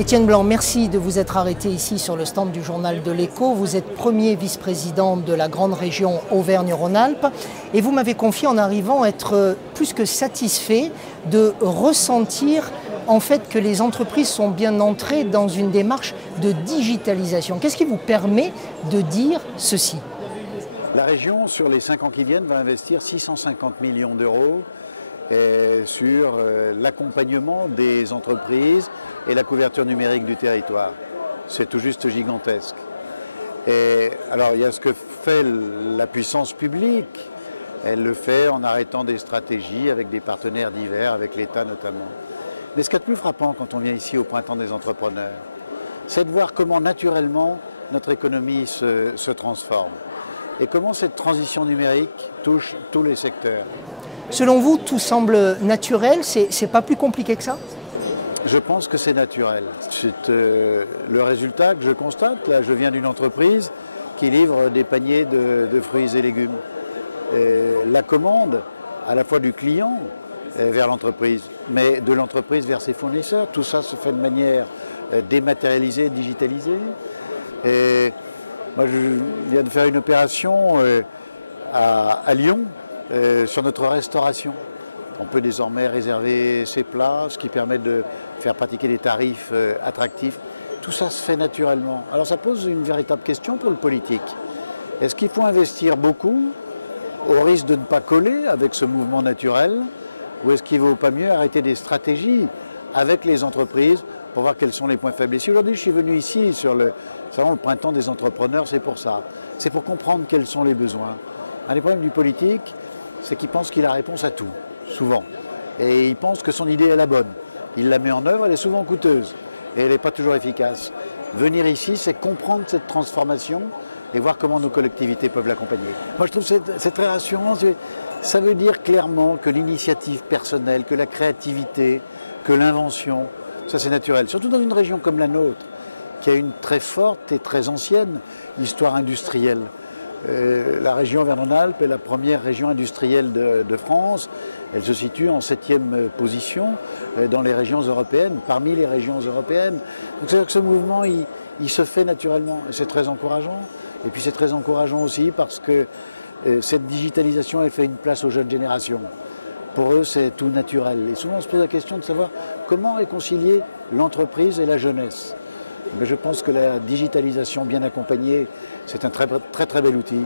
Étienne Blanc, merci de vous être arrêté ici sur le stand du journal de l'Écho. Vous êtes premier vice-président de la grande région Auvergne-Rhône-Alpes et vous m'avez confié en arrivant être plus que satisfait de ressentir en fait que les entreprises sont bien entrées dans une démarche de digitalisation. Qu'est-ce qui vous permet de dire ceci ? La région, sur les 5 ans qui viennent, va investir 650 millions d'euros sur l'accompagnement des entreprises et la couverture numérique du territoire. C'est tout juste gigantesque. Et alors il y a ce que fait la puissance publique. Elle le fait en arrêtant des stratégies avec des partenaires divers, avec l'État notamment. Mais ce qu'il y a de plus frappant quand on vient ici au Printemps des entrepreneurs, c'est de voir comment naturellement notre économie se transforme. Et comment cette transition numérique touche tous les secteurs. Selon vous, tout semble naturel, c'est pas plus compliqué que ça ? Je pense que c'est naturel. C'est le résultat que je constate. Là, je viens d'une entreprise qui livre des paniers de fruits et légumes. La commande, à la fois du client vers l'entreprise, mais de l'entreprise vers ses fournisseurs, tout ça se fait de manière dématérialisée, digitalisée. Et moi, je viens de faire une opération à Lyon sur notre restauration. On peut désormais réserver ses plats, ce qui permet de faire pratiquer des tarifs attractifs. Tout ça se fait naturellement. Alors ça pose une véritable question pour le politique. Est-ce qu'il faut investir beaucoup au risque de ne pas coller avec ce mouvement naturel, ou est-ce qu'il ne vaut pas mieux arrêter des stratégies avec les entreprises pour voir quels sont les points faibles? Et si aujourd'hui je suis venu ici sur le Printemps des entrepreneurs, c'est pour ça. C'est pour comprendre quels sont les besoins. Un des problèmes du politique, c'est qu'il pense qu'il a réponse à tout, souvent. Et il pense que son idée est la bonne. Il la met en œuvre, elle est souvent coûteuse et elle n'est pas toujours efficace. Venir ici, c'est comprendre cette transformation et voir comment nos collectivités peuvent l'accompagner. Moi, je trouve que c'est très rassurant. Ça veut dire clairement que l'initiative personnelle, que la créativité, que l'invention, ça c'est naturel. Surtout dans une région comme la nôtre, qui a une très forte et très ancienne histoire industrielle. La région Auvergne-Rhône-Alpes est la première région industrielle de France. Elle se situe en 7e position dans les régions européennes, parmi les régions européennes. Donc c'est-à-dire que ce mouvement, il se fait naturellement et c'est très encourageant. Et puis c'est très encourageant aussi parce que cette digitalisation, elle fait une place aux jeunes générations. Pour eux, c'est tout naturel. Et souvent, on se pose la question de savoir comment réconcilier l'entreprise et la jeunesse. Mais je pense que la digitalisation bien accompagnée, c'est un très, très, très bel outil.